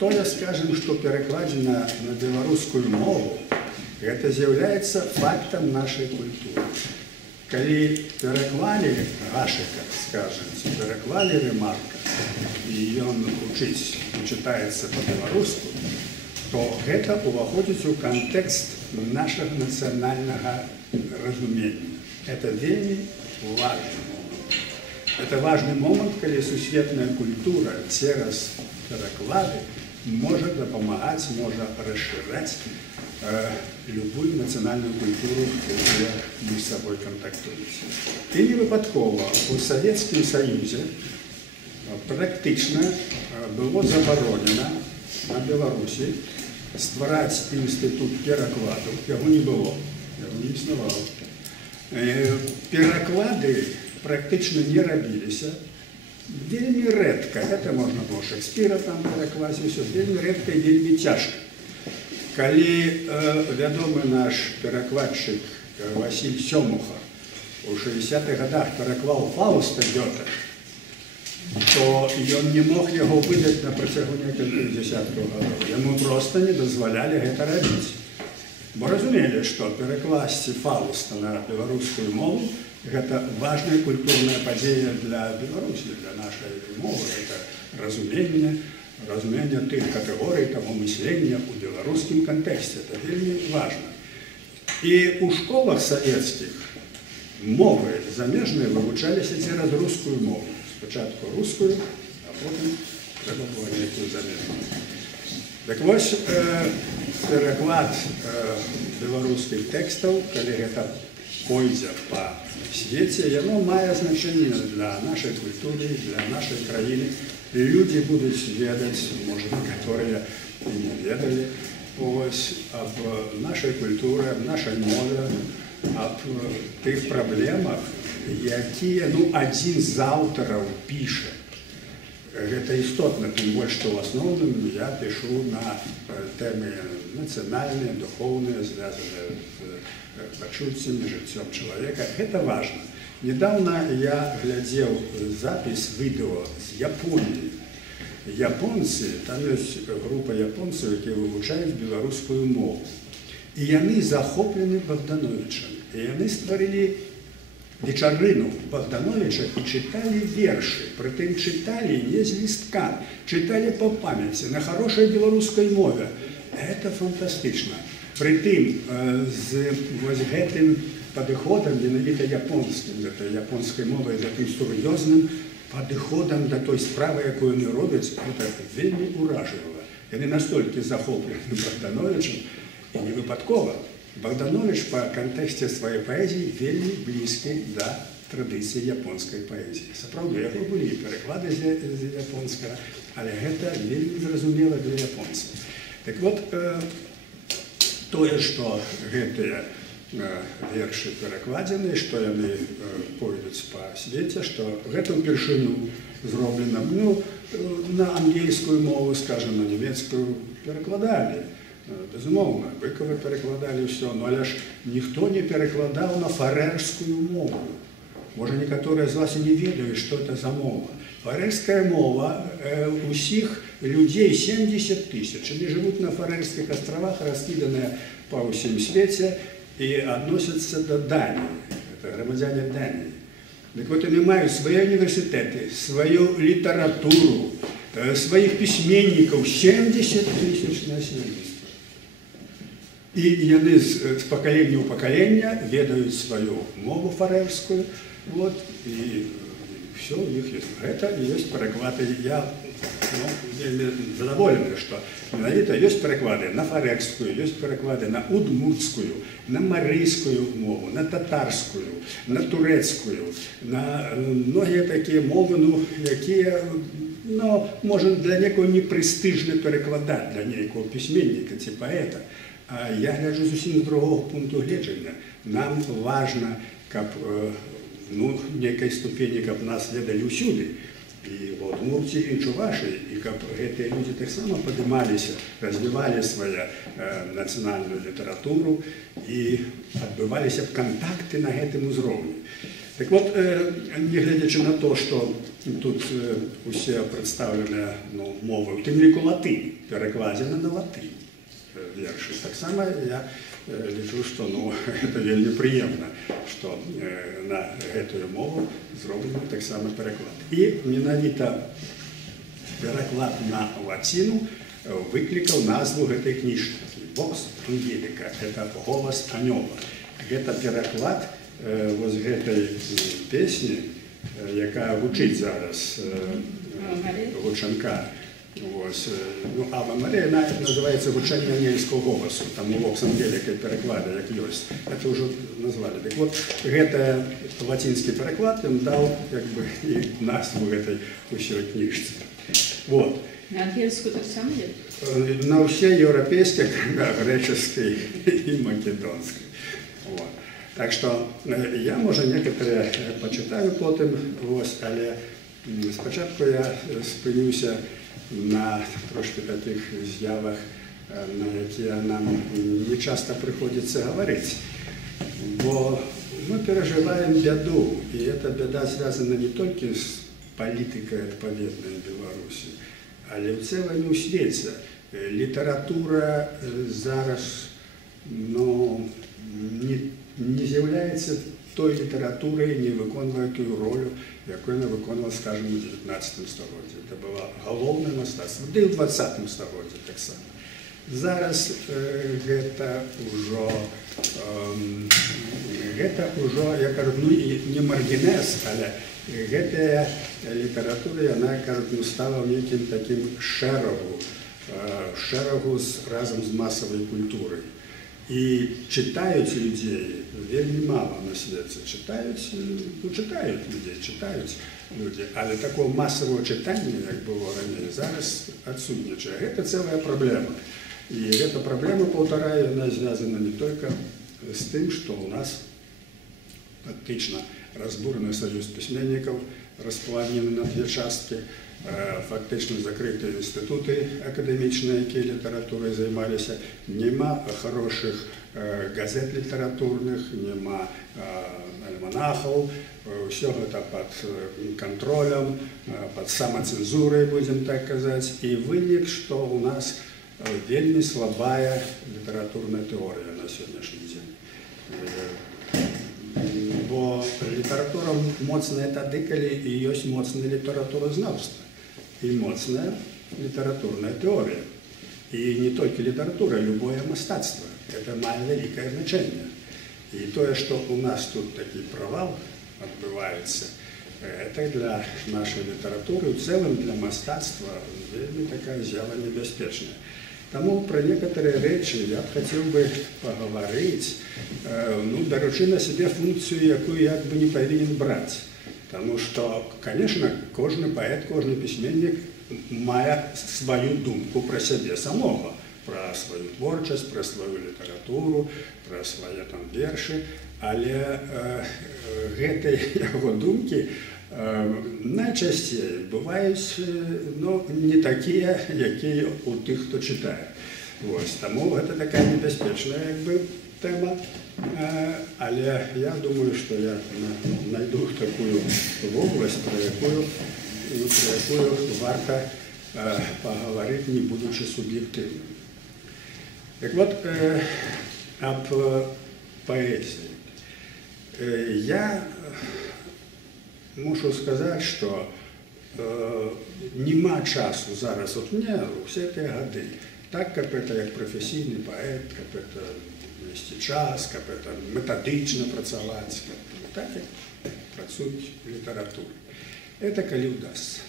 тое, скажем, што перакладзена на беларускую мову, гэта з'яўляецца фактам нашай культуры. Калі пераклалі Гашыка, скажем, ці пераклалі Рэмарка, і ён чытаецца па-беларуску, то гэта ўваходзіць у кантэкст нашага нацыянальнага разумення. Это вельмі важны момант. Это важны момант, калі сусветная культура цераз пераклады можа дапамагаць, можа расшыраць любую нацыянальную культуру, якая між сабой кантактуюць. І не выпадкова у Савецкім Саюзе практычна было забаронена на Беларусі ствараць інстытут перакладу. Яго не было, яго не існавала. Пераклады практычна не рабіліся. Вельмі рэдка, гэта можна было Шекспіра там перакласці, ўсё вельмі рэдка і вельмі цяжка. Калі вядомы наш перакладчык Васіль Сёмуха у 60-х годах пераклаў Фауста Гёта, то ён не мог яго выдаць на працягу некалькіх дзесяткаў гадоў. Яму проста не дазвалялі гэта рабіць. Бо разумелі, што перакласці Фауста на беларускую мову гэта важная культурная падзея для Беларусі, для нашай мовы. Это разуменне тых катэгорый таго мыслення ў беларускім кантэксце. Это вельмі важна. І ў школах савецкіх мовы замежныя вывучаліся цераз рускую мову. Спачатку рускую, а потым трэба было нейкую замежную. Так вось, пераклад беларускіх тэкстаў, калі гэта пойдзе па свеце, яно мае значэнне для нашай культуры, для нашай краіны. Людзі будуць ведаць, можа, некаторыя не ведалі, аб нашай культуры, аб нашай мове, аб тых праблемах, якія адзін з аўтараў піша. Гэта істотна, тым больш, што ў асноўным я пішу на тэмы нацыянальныя, духоўныя, звязаныя з пачуццямі, жыццём чалавека. Гэта важна. Недавно я глядзеў запіс відэо з Японіі. Японцы, там ёсць група японцаў, якія вывучаюць беларускую мову. І яны захоплены Богдановичам. І яны стварылі вечарыну Богдановича і чыталі вершы. Прытым чыталі не з лістка, чыталі па памяці, на хорошай беларускай мове. Это фантастычна. Прытым з вось гэтым падыходам, менавіта японскім, гэта японскай мовай, з такім сур'ёзным падыходам да той справы, якую яны робяць, гэта вельмі уражліва. Яны настолькі захоплены Богдановичам, і не выпадкова. Богданович па кантэксце сваёй паэзіі вельмі блізкі да традыцыі японскай паэзіі. Сапраўды, яго былі пераклады з японскага, але гэта вельмі зразумела для японцаў. Так вот, тое, што гэтыя вершы перакладзены, што яны пойдуць па свеце, што гэта ўпершыню зроблена на ангельскую мову, скажем, на нямецкую перакладалі. Безумоўна, Быкова перакладалі ўсё, але ж ніхто не перакладаў на фарэрскую мову. Можа, некаторыя з вас і не ведаюць, што это за мова. Фарэрская мова усіх людзей 70 000. Они жывуць на Фарэрскіх астравах, раскіданыя па ўсім свеце, і адносяцца да Даніі. Это грамадзяне Даніі. Так вот, яны маюць свае універсітэты, сваю літаратуру, сваіх пісьменнікаў, 70 000 насельніцтва. І яны з пакалення ў пакалення ведаюць сваю мову фарэрскую, і все у іх ёсць. Гэта і ёсць пераклады. Я вельмі задаволены, што менавіта ёсць пераклады на фарэрскую, ёсць пераклады на удмуртскую, на марыйскую мову, на татарскую, на турэцкую, на многія такія мовы, якія, можа, для некого непрэстыжна перакладаць, для нейкого пісьменніка ці паэта. Я гляджу зусім з другого пункту гледжання. Нам важна, каб некай ступені, каб нас ведалі ўсюды, і в Удмуртіі, і Чувашыі, і каб гэтыя людзі таксама падымаліся, развівалі сваю нацыянальную літаратуру і адбываліся б кантакты на гэтым узроўні. Так вот, не глядячи на то, що тут усі представлені мови, в тим ліку латинь, перекладені на латинь вірші. Так само я лічу, що це вельми приємно, що на цю мову зроблений так само переклад. І менавіта переклад на латину викликав назву цієї книжки «Vox Angelica» – це «Голос Аньола». Це переклад ось цієї пісні, яка гучить зараз Гученка. Ава Марія навіть називається «Гучання ангельського голосу». Там у «Vox Angelica» переклади, як є. Це вже назвали. Так от, це латинський переклад, він дав і назву цієї усієї книжці. Вот. На ангельскую так само є? На все європейські, греческие і македонські. Вот. Так що я, може, некоторые почитаю потім, але спочатку я спинюся на трошки таких з'явах, на які нам не часто приходиться говорити. Бо ми переживаємо біду, і ця біда зв'язана не тільки з політикою відповідної Білорусі, але в цілому світі. Література зараз не з'являється тою літературою, не виконує ту роль, яку вона виконувала, скажімо, у 19 столітті. Це було головне мистецтво, де і в 20 столітті так само. Зараз це вже, я кажу, не маргінез, але ця література, вона, кажуть, стала неким таким шерогу разом з масовою культурою. І читають людей вельми мало на світі. Читають люди, але такого масового читання, як було раніше, зараз відсутнічає. Це ціла проблема. І ця проблема, повторяю, вона зв'язана не тільки з тим, що у нас фактично розбурений союз письменників, розплавлений на дві частки, фактично закриті інститути академічні, які літературою займалися, нема хороших газет літературних, нема альманахів, всього це під контролем, під самоцензурою, будемо так казати. І виник, що у нас вельми слабая літературна теорія на сьогоднішній день. Бо література моцна тоді, коли і є моцне літературознавство, і моцна літературна теорія. І не тільки література, а любое мистецтво. Це має велике значення. І те, що у нас тут такий провал відбувається, це для нашої літератури, в цілому для мистецтва, вельми така з'ява небезпечна. Тому про некоторые речі я б хотів би поговорити, беручи на себе функцію, яку я б не повинен брати. Тому що, звісно, кожен поет, кожен письменник має свою думку про себе самого, про свою творчість, про свою літературу, про свої вірші, але ці його думки найчастіше бувають не такі, які у тих, хто читає. Ось, тому це така небезпечна тема, але я думаю, що я знайду таку область, про яку варто поговорити, не будучи суб'єктивним. Так от, об поезії. Я мушу сказати, що нема часу зараз, от мені всі ці роки, так як це як професійний поет, як це вести час, як це методично працювати, так як працюють в літературі. Це коли вдасться.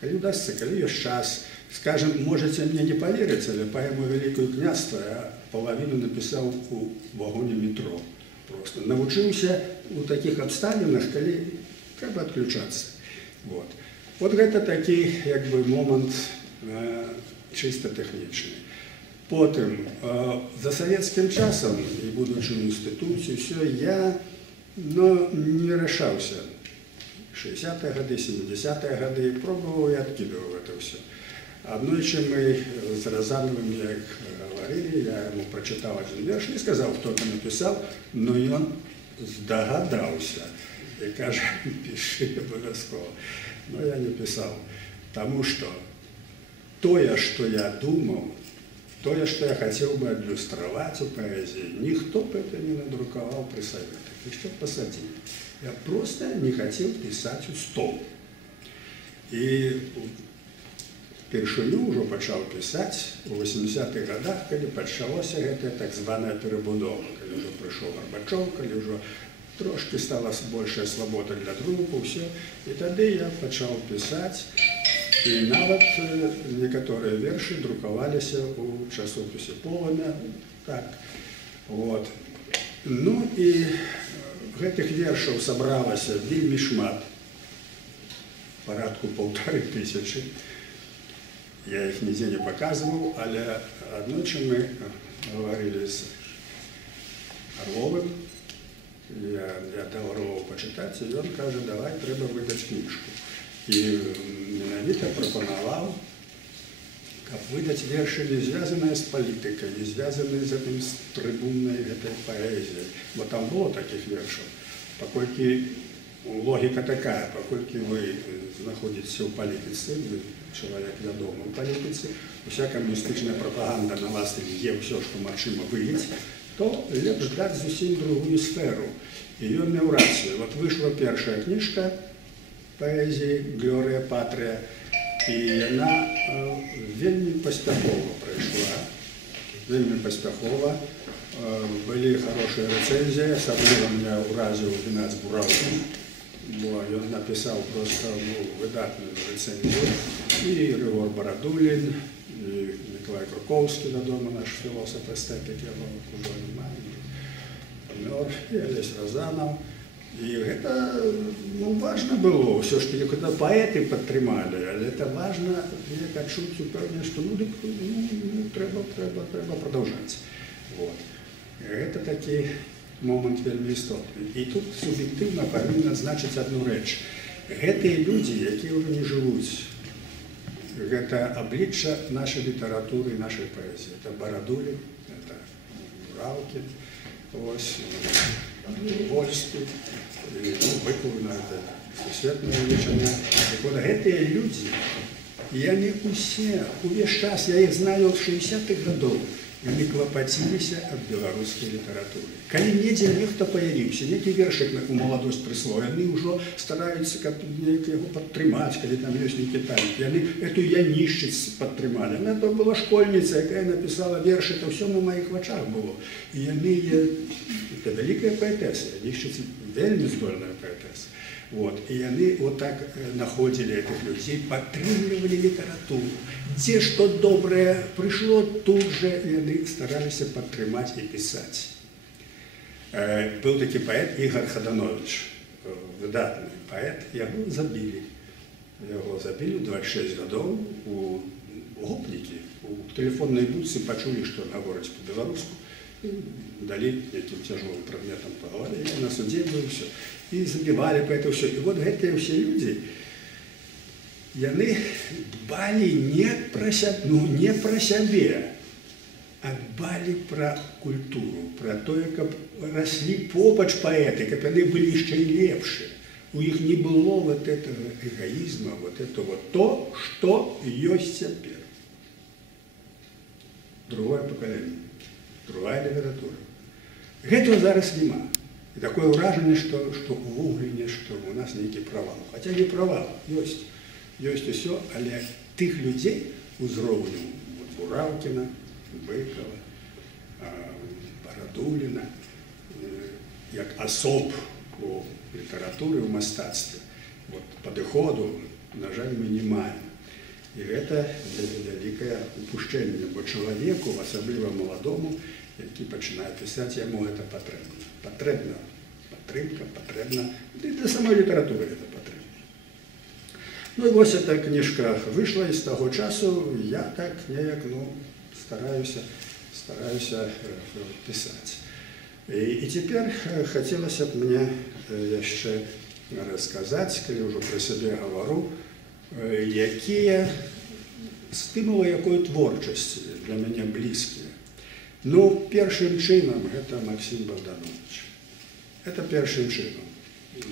Коли вдасться, коли є час. Скажем, можете мне не поверить, але поэму «Великое княжество» я половину написал у вагоне метро. Просто научился у таких обставинах, коли треба відключатися. От це такий, момент чисто технічний. Потім, за совєтським часом, і будучи в інституті, все, я не рішався. 60-ті роки, 70-ті роки, пробував і відкидував це все. Однойче ми з Розановим, як говорили, я йому прочитав один вірш, не сказав, хто це написав, але він здогадався. и кажа, пиши обовязково. Но я не писал, потому что тое, что я думал, тое, что я хотел бы адлюстровать у поэзии, никто бы это не надруковал при советах, еще посадили. Я просто не хотел писать у стол. И першыню ўжо пачаў пісаць у 80-х годах, калі пачалося гэтая так званая перабудова, калі ўжо прыйшоў Гарбачоў, калі ўжо трошки стала большая свабода для друку, ўсё. І тады я пачаў пісаць, і нават некаторыя вершы друкаваліся ў часопісе «Полымя». Так. Вот. Ну і гэтых вершаў сабралася вельмі шмат, парадку 1500. Я их нигде не показывал, але одночі мы говорили с Орловым, я дал Орлову почитать, и он каже, давай, треба выдать книжку. И менавіта пропоновал, как выдать верши, не связанные с политикой, не связанные с этим с трибунной этой поэзией. Вот там было таких вершев, покольки логика такая, покольки вы находитесь в политике, вы человек вядомы у палітыцы, уся камуністычная прапаганда на вас є ўсё, што магчыма выявіць, то лепш даць зусім другую сферу. І ён меў рацыю. Вот выйшла першая кніжка паэзіі «Глорія Патрія», і яна вельмі паспяхова прайшла, вельмі паспяхова. Былі хорошыя рэцэнзіі, асабліва меня ўразіў Геннадзь Бураўкін, бо ён напісаў просто выдатную рэцэнзію. И Григор Барадулин, и Николай Круковский, вядомы наш философ эстетик, я вам уже помер, и Олесь Розанов. И это важно было, все, что когда поэты подтримали, это важно, я чуть упевнений, что треба продолжать. Вот. Это такой момент вельми істотний. И тут субъективно повинно значить одну речь. Гэтыя люди, которые уже не живут, это обличчя нашей литературы и нашей поэзии. Это Барадулин, это Бураўкін, Вольский, Быковна, это сусветное величина. И вот эти люди, и они все, увесь час, я их знаю от 60-х годов, они клопотились об белорусской литературе. Коли недзе нехто появился, некий вершик у молодость прислал, они уже стараются его подтримать, когда там есть некий талент. И они эту Янищиц подтримали. Она это была школьница, которая написала верши, это все на моих очах было. И они, это великая поэтесса, Янищиц вельми здольная поэтесса. Вот. И они вот так находили этих людей, подтримливали литературу. Те, что доброе пришло, тут же и они старались подтримать и писать. Был такой поэт Игорь Ходанович, выдатный поэт, его забили. Его забили в 26 годов у гопники, у телефонной будцы почули, что он говорит по-белорусски. Дали этим тяжелым предметом по голове, и на суде было все. И забивали по это все. И вот эти все люди, они дбали не про себя, а дбали про культуру, про то, как росли побач поэты, как они были еще и лепшие. У них не было вот этого эгоизма, вот этого то, что есть теперь. Другое поколение. Другая литература. Гэтага зараз нема. І такое ўражанне, што увогуле што у нас нейкі правал. Хаця не правал, ёсць. Ёсць усё, але тых людзей узроўню Бураўкіна, Быкова, Барадуліна, як асоб у літаратуры, у мастацтве, падыходу, на жаль, мы не маем. І гэта вялікае упушчэнне, бо чалавеку, асабліва маладому, які пачынае пісаць, яму гэта патрэбна. Патрэбна падтрымка, патрэбна, і для самой літаратуры гэта патрэбна. Ну і вось эта кніжка выйшла, і з таго часу я так неяк, стараюся пісаць. І цяпер хацелася б мне яшчэ расказаць, калі ўжо пра сябе гавару, якія стымулы якой творчасці для мяне блізкія. Першым чынам гэта Максім Богданович. Это першым чынам.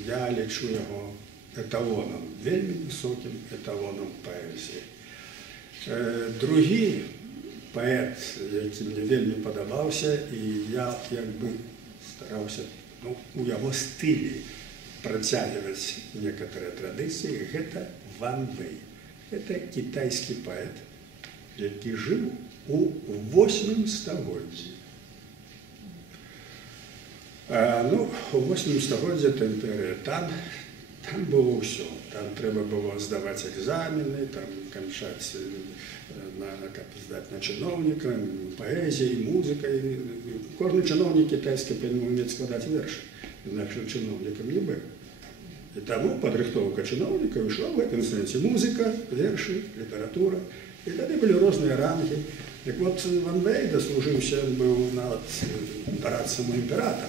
я лічу його еталоном, вельми високим еталоном поезії. Другі поэт, який мені вельми подобався, і я якби старався у яго стилі працягваць некаторыя традыцыі, гэта Ван Вэй. Это китайский поэт, який жив у 8 стагоддзі. У 8 стагоддзі это імперія. Там было ўсё. Там трэба было здаваць экзамены, там канчаць, каб здаць на чыноўніка, паэзіяй, музыкай. Кожны чыноўнік кітайскі павінен умець складаць вершы, інакш чыноўнікам не быў. І таму падрыхтоўка чыноўніка ішла ў гэтым сэнсе музыка, вершы, літаратура. І тады былі розныя рангі. Так вот, Ван Вэй даслужыўся, быў нават радцам у імператара.